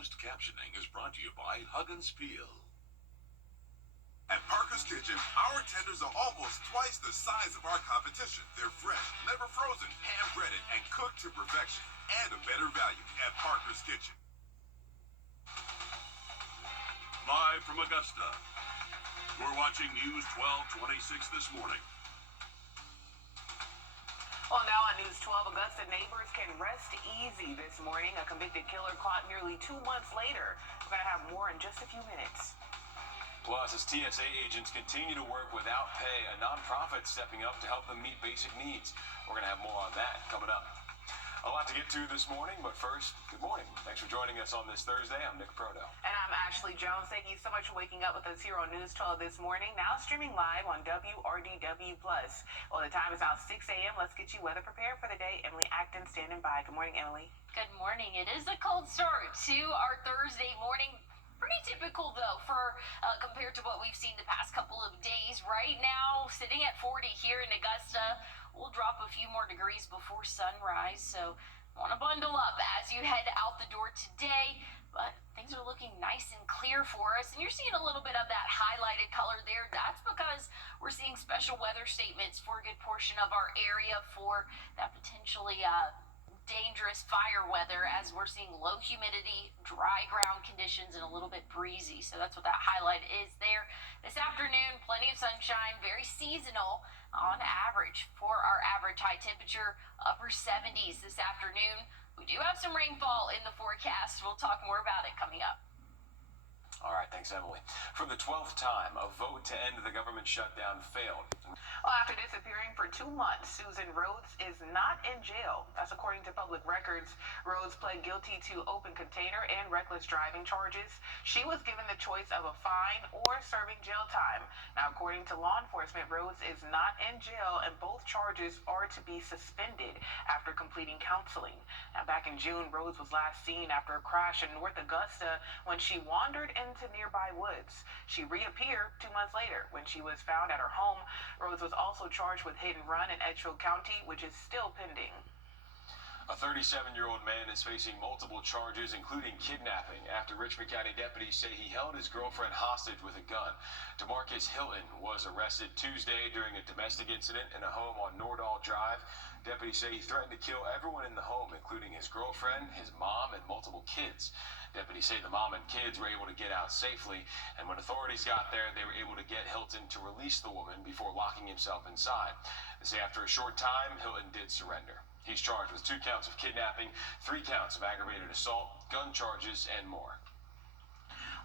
Closed captioning is brought to you by Hug and Spiel. At Parker's Kitchen, our tenders are almost twice the size of our competition. They're fresh, never frozen, hand-breaded, and cooked to perfection. And a better value at Parker's Kitchen. Live from Augusta, we're watching News 1226 this morning. Well, now on News 12, Augusta neighbors can rest easy this morning. A convicted killer caught nearly 2 months later. We're going to have more in just a few minutes. Plus, as TSA agents continue to work without pay, a nonprofit stepping up to help them meet basic needs. We're going to have more on that coming up. A lot to get to this morning, but first, good morning. Thanks for joining us on this Thursday. I'm Nick Proto. And I'm Ashley Jones. Thank you so much for waking up with us here on News 12 this morning. Now streaming live on Wrdw+. Well, the time is now 6 a.m. Let's get you weather prepared for the day. Emily Acton standing by. Good morning, Emily. Good morning. It is a cold start to our Thursday morning. Pretty typical, though, for compared to what we've seen the past couple of days. Right now, sitting at 40 here in Augusta. We'll drop a few more degrees before sunrise, so want to bundle up as you head out the door today. But things are looking nice and clear for us, and you're seeing a little bit of that highlighted color there. That's because we're seeing special weather statements for a good portion of our area for that potentially dangerous fire weather, as we're seeing low humidity, dry ground conditions, and a little bit breezy. So that's what that highlight is there. This afternoon, plenty of sunshine, very seasonal on average for our average high temperature, upper 70s this afternoon. We do have some rainfall in the forecast. We'll talk more about it coming up. All right, thanks, Emily. For the 12th time, a vote to end the government shutdown failed. Well, after disappearing for 2 months, Susan Rhodes is not in jail. That's according to public records. Rhodes pled guilty to open container and reckless driving charges. She was given the choice of a fine or serving jail time. Now, according to law enforcement, Rhodes is not in jail, and both charges are to be suspended after completing counseling. Now, back in June, Rhodes was last seen after a crash in North Augusta when she wandered into nearby woods. She reappeared 2 months later when she was found at her home. Rhodes was also charged with hit and run in Edgefield County, which is still pending. A 37-year-old man is facing multiple charges, including kidnapping, after Richmond County deputies say he held his girlfriend hostage with a gun. DeMarcus Hilton was arrested Tuesday during a domestic incident in a home on Nordahl Drive. Deputies say he threatened to kill everyone in the home, including his girlfriend, his mom, and multiple kids. Deputies say the mom and kids were able to get out safely, and when authorities got there, they were able to get Hilton to release the woman before locking himself inside. They say after a short time, Hilton did surrender. He's charged with 2 counts of kidnapping, 3 counts of aggravated assault, gun charges, and more.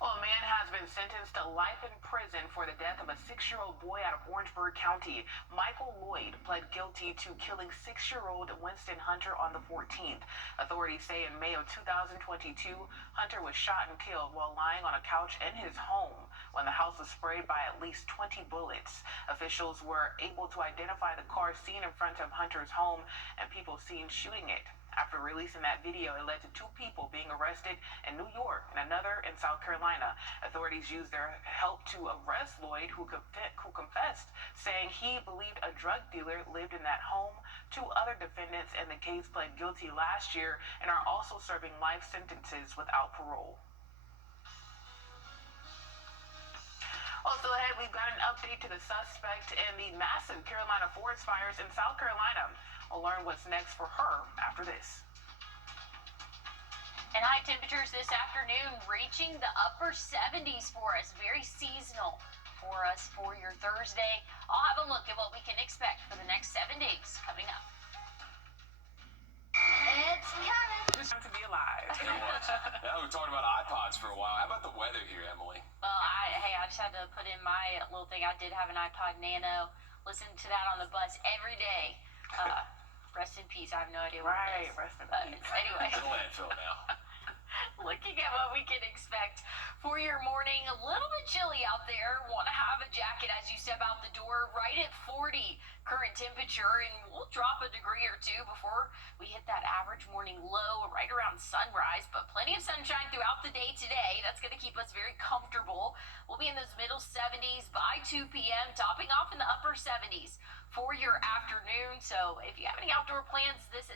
Well, a man has been sentenced to life in prison for the death of a 6-year-old boy out of Orangeburg County. Michael Lloyd pled guilty to killing 6-year-old Winston Hunter on the 14th. Authorities say in May of 2022, Hunter was shot and killed while lying on a couch in his home when the house was sprayed by at least 20 bullets. Officials were able to identify the car seen in front of Hunter's home and people seen shooting it. After releasing that video, it led to 2 people being arrested in New York and another in South Carolina. Authorities used their help to arrest Lloyd, who confessed, saying he believed a drug dealer lived in that home. 2 other defendants in the case pled guilty last year and are also serving life sentences without parole. Also ahead, we've got an update to the suspect in the massive Carolina forest fires in South Carolina. We'll learn what's next for her after this. And high temperatures this afternoon reaching the upper 70s for us. Very seasonal for us for your Thursday. I'll have a look at what we can expect for the next 7 days coming up. It's coming. It's time to be alive. It was. Now we've talked about iPods for a while. How about the weather here, Emily? Well, I just had to put in my little thing. I did have an iPod Nano. Listen to that on the bus every day. Rest in peace. I have no idea what it is. Rest in peace. Anyway. It's a landfill now. Looking at what we can expect for your morning, a little bit chilly out there. Want to have a jacket as you step out the door. Right at 40 current temperature, and we'll drop a degree or 2 before we hit that average morning low right around sunrise. But plenty of sunshine throughout the day today. That's going to keep us very comfortable. We'll be in those middle 70s by 2 p.m., topping off in the upper 70s for your afternoon. So if you have any outdoor plans this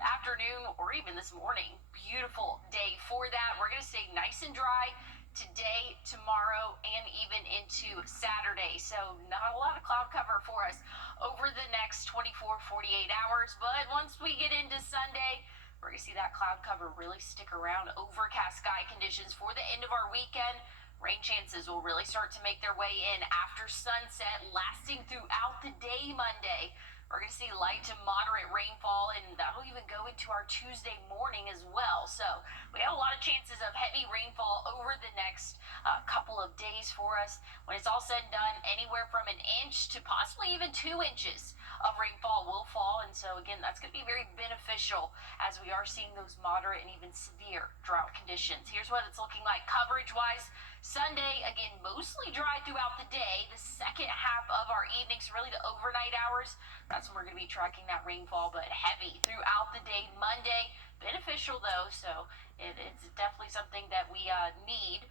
afternoon or even this morning. Beautiful day for that. We're going to stay nice and dry today, tomorrow, and even into Saturday. So not a lot of cloud cover for us over the next 24, 48 hours. But once we get into Sunday, we're going to see that cloud cover really stick around. Overcast sky conditions for the end of our weekend. Rain chances will really start to make their way in after sunset, lasting throughout the day Monday. We're going to see light to moderate rainfall, and that'll even go into our Tuesday morning as well. So we have a lot of chances of heavy rainfall over the next couple of days for us. When it's all said and done, anywhere from an inch to possibly even 2 inches of rainfall will fall. And so, again, that's going to be very beneficial as we are seeing those moderate and even severe drought conditions. Here's what it's looking like coverage-wise. Sunday, again, mostly dry throughout the day. The second half of our evening, so really the overnight hours, that's when we're going to be tracking that rainfall, but heavy throughout the day. Monday, beneficial though, so it's definitely something that we need.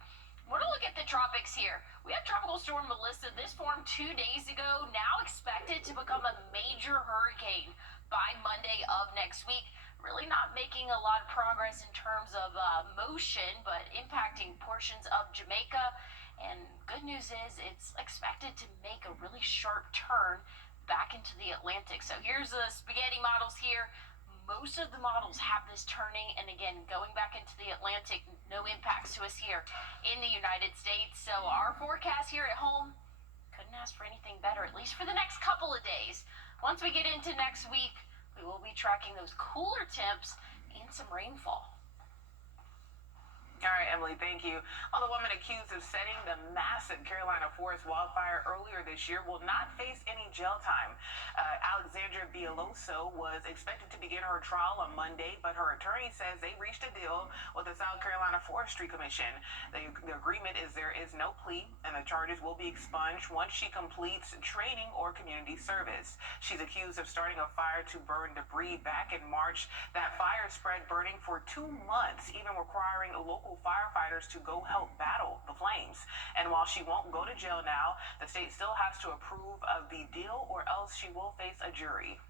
We're going to look at the tropics here. We have Tropical Storm Melissa. This formed 2 days ago, now expected to become a major hurricane by Monday of next week. Really not making a lot of progress in terms of motion, but impacting portions of Jamaica. And good news is it's expected to make a really sharp turn back into the Atlantic. So here's the spaghetti models here. Most of the models have this turning, and again, going back into the Atlantic, no impacts to us here in the United States. So our forecast here at home, couldn't ask for anything better, at least for the next couple of days. Once we get into next week, we will be tracking those cooler temps and some rainfall. All right, Emily, thank you. Well, the woman accused of setting the massive Carolina forest wildfire earlier this year will not face any jail time. Alexandra Villalobos was expected to begin her trial on Monday, but her attorney says they reached a deal with the South Carolina Forestry Commission. The agreement is there is no plea, and the charges will be expunged once she completes training or community service. She's accused of starting a fire to burn debris back in March. That fire spread, burning for 2 months, even requiring local firefighters to go help battle the flames. And while she won't go to jail now, the state still has to approve of the deal or else she will face a jury.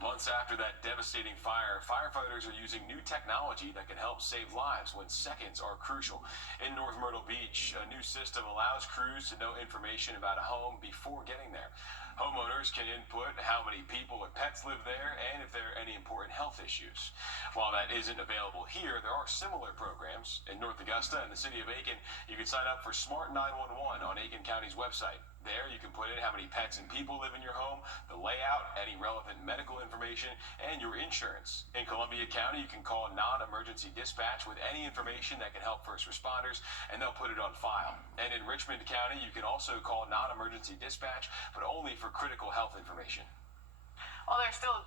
Months after that devastating fire, firefighters are using new technology that can help save lives when seconds are crucial. In North Myrtle Beach, a new system allows crews to know information about a home before getting there. Homeowners can input how many people or pets live there and if there are any important health issues. While that isn't available here, there are similar programs. In North Augusta and the city of Aiken, you can sign up for Smart 911 on Aiken County's website. There you can put in how many pets and people live in your home, the layout, any relevant medical information, and your insurance. In Columbia County, you can call non-emergency dispatch with any information that can help first responders, and they'll put it on file. And in Richmond County, you can also call non-emergency dispatch, but only for critical health information. Well, there's still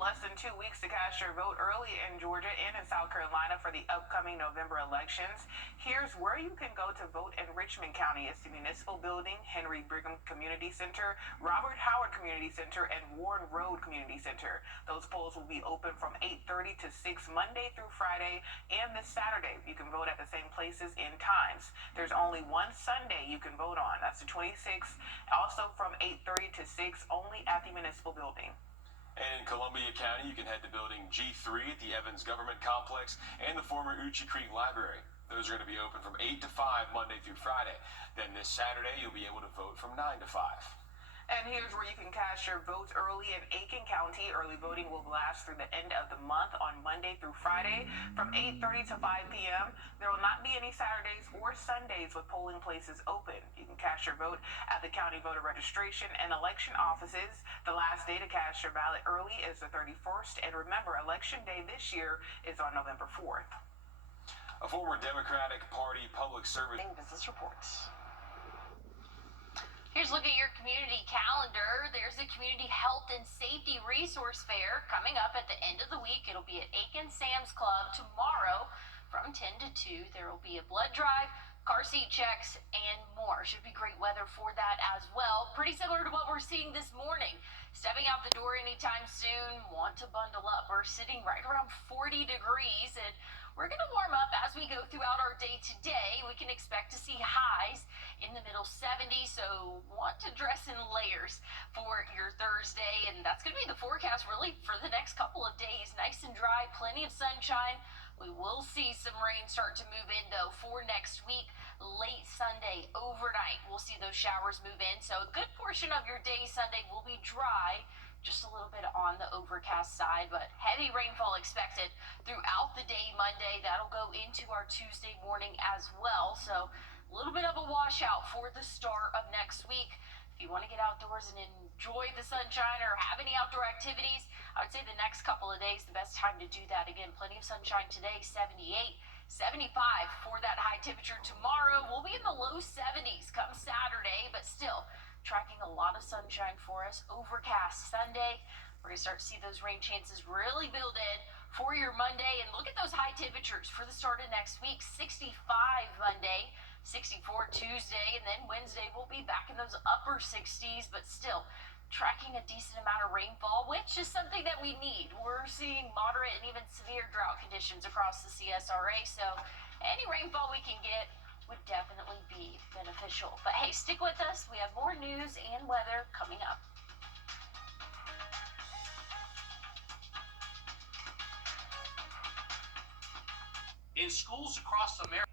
less than 2 weeks to cast your vote early in Georgia and in South Carolina for the upcoming November elections. Here's where you can go to vote in Richmond County. It's the Municipal Building, Henry Brigham Community Center, Robert Howard Community Center, and Warren Road Community Center. Those polls will be open from 8:30 to 6 Monday through Friday, and this Saturday. You can vote at the same places and times. There's only one Sunday you can vote on. That's the 26th, also from 8:30 to 6, only at the Municipal Building. And in Columbia County, you can head to building G3 at the Evans Government Complex and the former Uchi Creek Library. Those are going to be open from 8 to 5 Monday through Friday. Then this Saturday, you'll be able to vote from 9 to 5. And here's where you can cast your votes early in Aiken County. Early voting will last through the end of the month on Monday through Friday from 8:30 to 5 p.m. There will not be any Saturdays or Sundays with polling places open. You can cast your vote at the county voter registration and election offices. The last day to cast your ballot early is the 31st. And remember, Election Day this year is on November 4th. A former Democratic Party public service Business reports. Here's a look at your community calendar. There's the Community Health and Safety Resource Fair coming up at the end of the week. It'll be at Aiken Sam's Club tomorrow from 10 to 2. There will be a blood drive, car seat checks, and more. Should be great weather for that as well. Pretty similar to what we're seeing this morning. Stepping out the door anytime soon, want to bundle up. We're sitting right around 40 degrees, and we're going to warm up as we go throughout our day today. We can expect to see highs in the middle 70s, so want to dress in layers for your Thursday. And that's going to be the forecast really for the next couple of days. Nice plenty of sunshine. We will see some rain start to move in, though, for next week. Late Sunday, overnight, we'll see those showers move in. So a good portion of your day Sunday will be dry, just a little bit on the overcast side, but heavy rainfall expected throughout the day Monday. That'll go into our Tuesday morning as well. So a little bit of a washout for the start of next week. If you want to get outdoors and enjoy the sunshine or have any outdoor activities, I would say the next couple of days, the best time to do that. Again, plenty of sunshine today, 78, 75 for that high temperature tomorrow. We'll be in the low 70s come Saturday, but still tracking a lot of sunshine for us. Overcast Sunday. We're going to start to see those rain chances really build in for your Monday. And look at those high temperatures for the start of next week. 65 Monday, 64 Tuesday, and then Wednesday we'll be back in those upper 60s, but still tracking a decent amount of rainfall, which is something that we need. We're seeing moderate and even severe drought conditions across the CSRA, so any rainfall we can get would definitely be beneficial. But hey, stick with us. We have more news and weather coming up. In schools across America.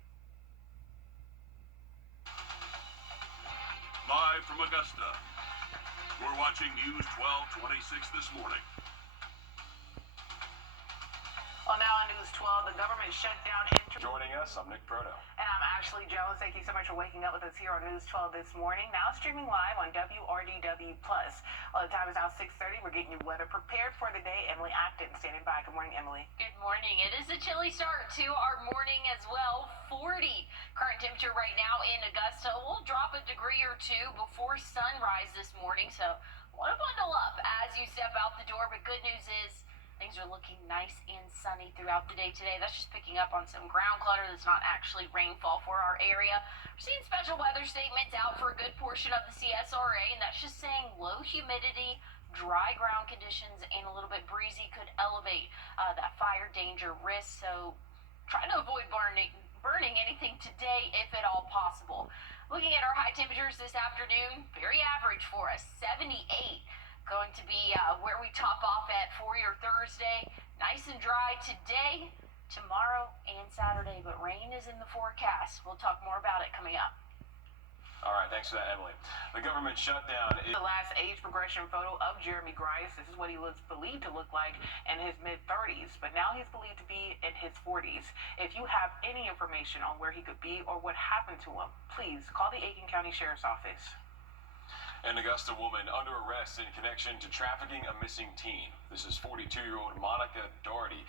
Live from Augusta, we're watching News 1226 this morning. Well, now on News 12, the government shut down. Joining us, I'm Nick Proto. And I'm Ashley Jones. Thank you so much for waking up with us here on News 12 this morning. Now streaming live on Wrdw+. Well, the time is now 6:30. We're getting you weather prepared for the day. Emily Acton standing by. Good morning, Emily. Good morning. It is a chilly start to our morning as well. 40 current temperature right now in Augusta. We'll drop a degree or two before sunrise this morning, so want to bundle up as you step out the door. But good news is things are looking nice and sunny throughout the day today. That's just picking up on some ground clutter that's not actually rainfall for our area. We're seeing special weather statements out for a good portion of the CSRA, and that's just saying low humidity, dry ground conditions, and a little bit breezy could elevate that fire danger risk. So try to avoid burning anything today if at all possible. Looking at our high temperatures this afternoon, very average for us, 78. Going to be where we top off at for your Thursday. Nice and dry today, tomorrow, and Saturday, but rain is in the forecast. We'll talk more about it coming up. All right, thanks for that, Emily. The government shutdown is The last age progression photo of Jeremy Grice. This is what he looks believed to look like in his mid-30s, but now he's believed to be in his 40s. If you have any information on where he could be or what happened to him, please call the Aiken County Sheriff's Office. An Augusta woman under arrest in connection to trafficking a missing teen. This is 42-year-old Monica Doherty.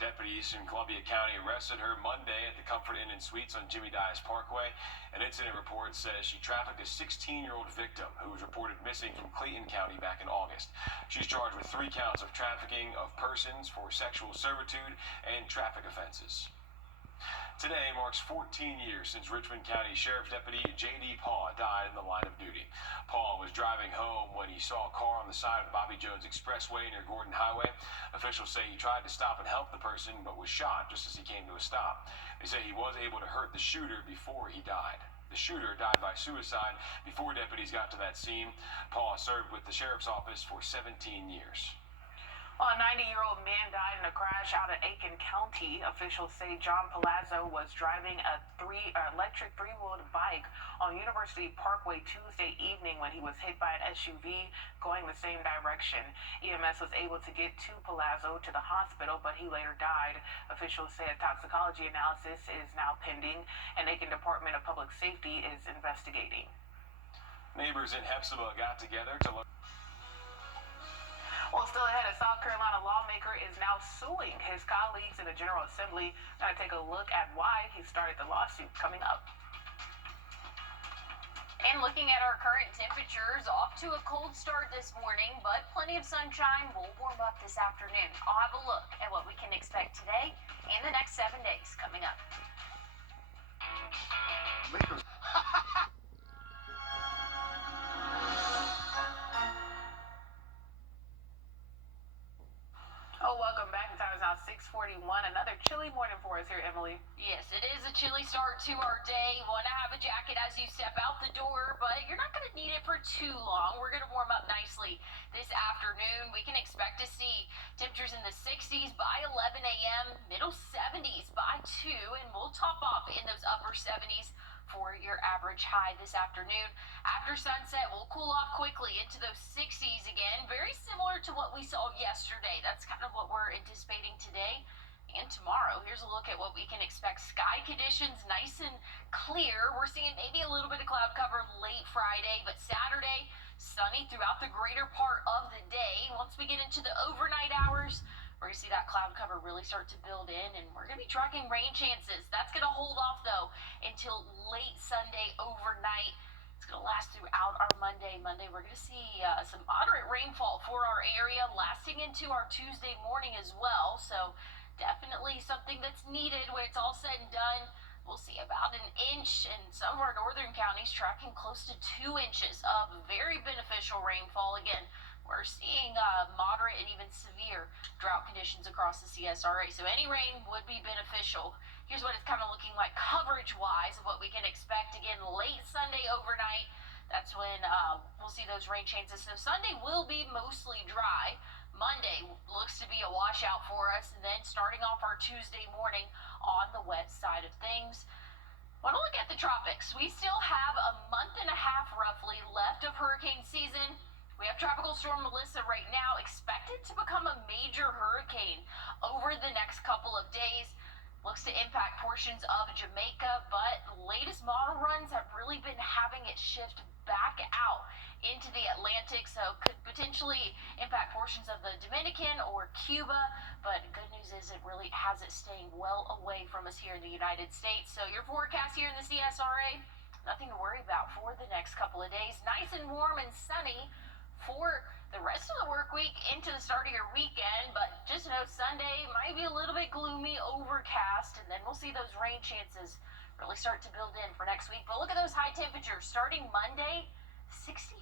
Deputies in Columbia County arrested her Monday at the Comfort Inn and Suites on Jimmy Dias Parkway. An incident report says she trafficked a 16-year-old victim who was reported missing from Clayton County back in August. She's charged with 3 counts of trafficking of persons for sexual servitude and traffic offenses. Today marks 14 years since Richmond County Sheriff's Deputy J.D. Paw died in the line of duty. Paw was driving home when he saw a car on the side of the Bobby Jones Expressway near Gordon Highway. Officials say he tried to stop and help the person but was shot just as he came to a stop. They say he was able to hurt the shooter before he died. The shooter died by suicide before deputies got to that scene. Paw served with the sheriff's office for 17 years. Well, a 90-year-old man died in a crash out of Aiken County. Officials say John Palazzo was driving a electric three-wheeled bike on University Parkway Tuesday evening when he was hit by an SUV going the same direction. EMS was able to get to Palazzo to the hospital, but he later died. Officials say a toxicology analysis is now pending, and Aiken Department of Public Safety is investigating. Neighbors in Hepzibah got together to learn. Well, still ahead, a South Carolina lawmaker is now suing his colleagues in the General Assembly. Going to take a look at why he started the lawsuit coming up. And looking at our current temperatures, off to a cold start this morning, but plenty of sunshine will warm up this afternoon. I'll have a look at what we can expect today and the next 7 days coming up. Welcome back. The time is now 6:41. Another chilly morning for us here, Emily. Yes, it is a chilly start to our day. Want to have a jacket as you step out the door, but you're not going to need it for too long. We're going to warm up nicely this afternoon. We can expect to see temperatures temperatures in the 60s by 11 a.m., middle 70s by 2, and we'll top off in those upper 70s for your average high this afternoon. After sunset, we'll cool off quickly into those 60s again, very similar to what we saw yesterday. That's kind of what we're anticipating today and tomorrow. Here's a look at what we can expect. Sky conditions nice and clear. We're seeing maybe a little bit of cloud cover late Friday, but Saturday, sunny throughout the greater part of the day. Once we get into the overnight hours, we're going to see that cloud cover really start to build in, and we're going to be tracking rain chances. That's going to hold off, though, until late Sunday overnight. It's going to last throughout our Monday. We're going to see some moderate rainfall for our area, lasting into our Tuesday morning as well. So definitely something that's needed when it's all said and done. We'll see about 1 inch, and some of our northern counties tracking close to 2 inches of very beneficial rainfall. Again, we're seeing moderate and even severe drought conditions across the CSRA, so any rain would be beneficial. Here's what it's kind of looking like coverage-wise of what we can expect. Again, late Sunday overnight, that's when we'll see those rain chances. So Sunday will be mostly dry. Monday looks to be a washout for us, and then starting off our Tuesday morning on the wet side of things. Want to look at the tropics. We still have a month and a half roughly left of hurricane season. We have Tropical Storm Melissa right now, expected to become a major hurricane over the next couple of days. Looks to impact portions of Jamaica, but latest model runs have really been having it shift back out into the Atlantic, so could potentially impact portions of the Dominican or Cuba. But good news is it really has it staying well away from us here in the United States. So your forecast here in the CSRA, nothing to worry about for the next couple of days. Nice and warm and sunny for the rest of the work week into the start of your weekend, but just know Sunday might be a little bit gloomy, overcast, and then we'll see those rain chances really start to build in for next week. But look at those high temperatures starting Monday, 65.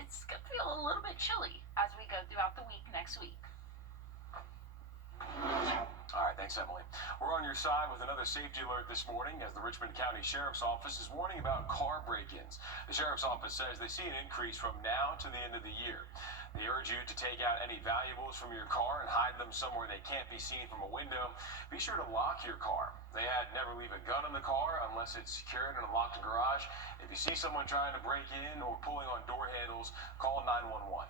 It's going to feel a little bit chilly as we go throughout the week next week. All right, thanks, Emily. We're on your side with another safety alert this morning as the Richmond County Sheriff's Office is warning about car break-ins. The Sheriff's Office says they see an increase from now to the end of the year. They urge you to take out any valuables from your car and hide them somewhere they can't be seen from a window. Be sure to lock your car. They add never leave a gun in the car unless it's secured in a locked garage. If you see someone trying to break in or pulling on door handles, call 911.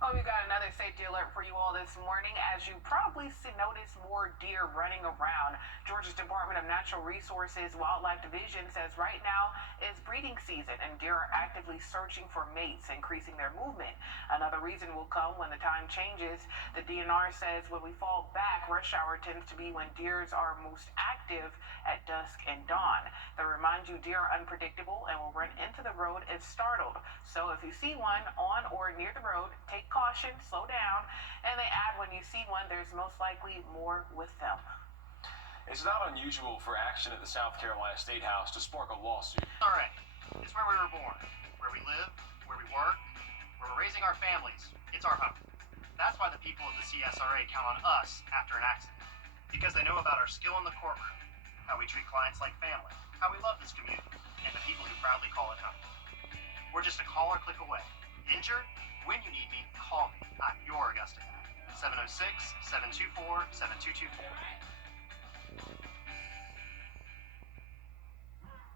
Oh, we got another safety alert for you all this morning. As you probably notice more deer running around. Georgia's Department of Natural Resources Wildlife Division says right now is breeding season and deer are actively searching for mates, increasing their movement. Another reason will come when the time changes. The DNR says when we fall back, rush hour tends to be when deers are most active at dusk and dawn. They remind you deer are unpredictable and will run into the road if startled. So if you see one on or near the road, take caution, slow down, and they add when you see one, there's most likely more with them. It's not unusual for action at the South Carolina State House to spark a lawsuit. All right, it's where we were born, where we live, where we work, where we're raising our families. It's our home. That's why the people of the CSRA count on us after an accident, because they know about our skill in the courtroom, how we treat clients like family, how we love this community, and the people who proudly call it home. We're just a call or click away. Injured? When you need me, call me. I'm your Augusta guy. 706-724-7224.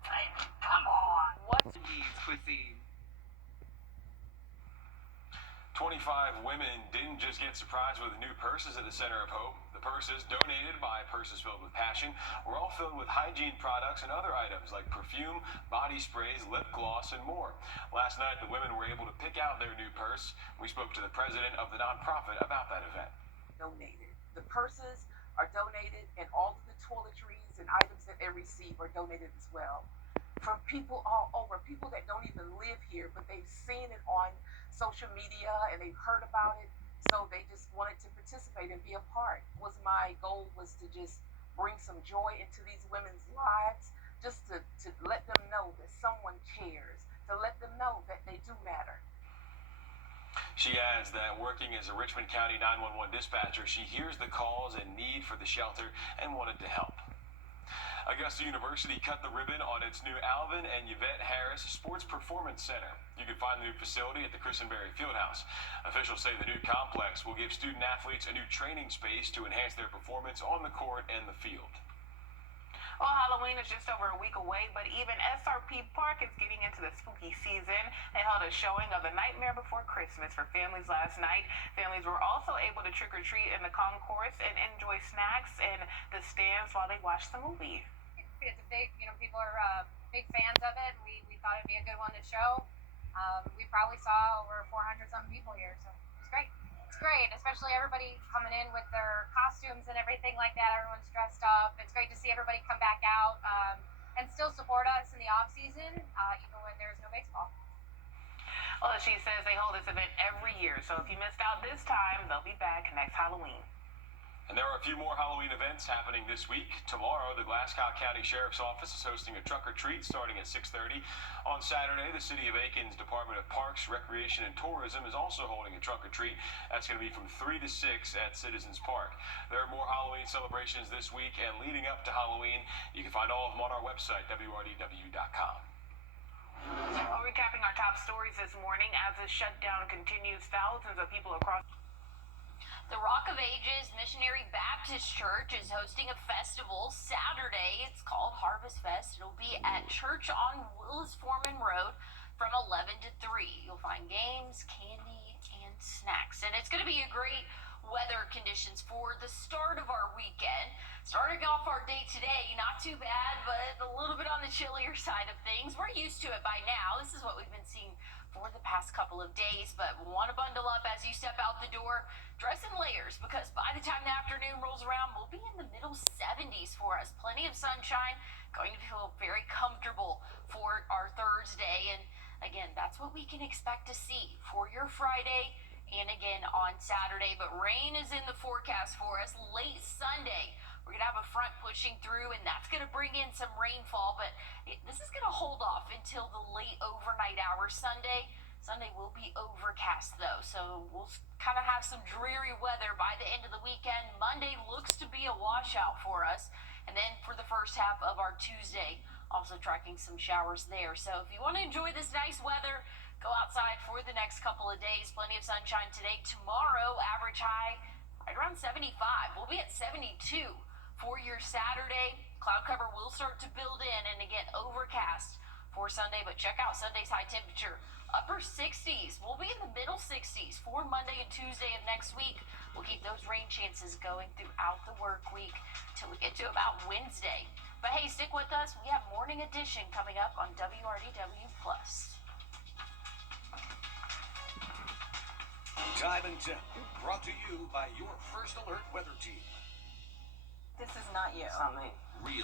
Hey, come on. What's needs, Cuisine? 25 women didn't just get surprised with new purses at the Center of Hope. The purses, donated by Purses Filled with Passion, were all filled with hygiene products and other items like perfume, body sprays, lip gloss, and more. Last night, the women were able to pick out their new purse. We spoke to the president of the nonprofit about that event. Donated. The purses are donated, and all of the toiletries and items that they receive are donated as well. From people all over, people that don't even live here, but they've seen it on social media and they've heard about it, so they just wanted to participate and be a part. My goal was to just bring some joy into these women's lives, just to let them know that someone cares, to let them know that they do matter. She adds that working as a Richmond County 911 dispatcher, she hears the calls and need for the shelter and wanted to help. Augusta University cut the ribbon on its new Alvin and Yvette Harris Sports Performance Center. You can find the new facility at the Christenberry Fieldhouse. Officials say the new complex will give student athletes a new training space to enhance their performance on the court and the field. Well, Halloween is just over a week away, but even SRP Park is getting into the spooky season. They held a showing of The Nightmare Before Christmas for families last night. Families were also able to trick-or-treat in the concourse and enjoy snacks in the stands while they watched the movie. It's a big, people are big fans of it. We thought it'd be a good one to show. We probably saw over 400-something people here, so it's great. It's great, especially everybody coming in with their costumes and everything like that. Everyone's dressed up. It's great to see everybody come back out and still support us in the off season, even when there's no baseball. Well, she says they hold this event every year, so if you missed out this time, they'll be back next Halloween. And there are a few more Halloween events happening this week. Tomorrow, the Glasscock County Sheriff's Office is hosting a trunk-or-treat starting at 6:30. On Saturday, the City of Aiken's Department of Parks, Recreation, and Tourism is also holding a trunk-or-treat. That's going to be from 3 to 6 at Citizens Park. There are more Halloween celebrations this week, and leading up to Halloween, you can find all of them on our website, wrdw.com. Well, recapping our top stories this morning, as the shutdown continues, thousands of people across The Rock of Ages Missionary Baptist Church is hosting a festival Saturday. It's called Harvest Fest. It'll be at Church on Willis Foreman Road from 11 to 3. You'll find games, candy, and snacks. And it's going to be a great weather conditions for the start of our weekend. Starting off our day today, not too bad, but a little bit on the chillier side of things. We're used to it by now. This is what we've been seeing for the past couple of days, but want to bundle up as you step out the door. Dress in layers, because by the time the afternoon rolls around, we'll be in the middle 70s for us. Plenty of sunshine, going to feel very comfortable for our Thursday. And again, that's what we can expect to see for your Friday and again on Saturday. But rain is in the forecast for us late Sunday. We're going to have a front pushing through, and that's going to bring in some rainfall, but this is going to hold off until the late overnight hours Sunday. Sunday will be overcast, though, so we'll kind of have some dreary weather by the end of the weekend. Monday looks to be a washout for us, and then for the first half of our Tuesday, also tracking some showers there. So if you want to enjoy this nice weather, go outside for the next couple of days. Plenty of sunshine today. Tomorrow, average high right around 75. We'll be at 72 for your Saturday. Cloud cover will start to build in, and again, overcast for Sunday, but check out Sunday's high temperature. Upper 60s. We'll be in the middle 60s for Monday and Tuesday of next week. We'll keep those rain chances going throughout the work week till we get to about Wednesday. But hey, stick with us. We have Morning Edition coming up on WRDW+. Time and Temp, brought to you by your First Alert Weather Team. This is not you. something. Real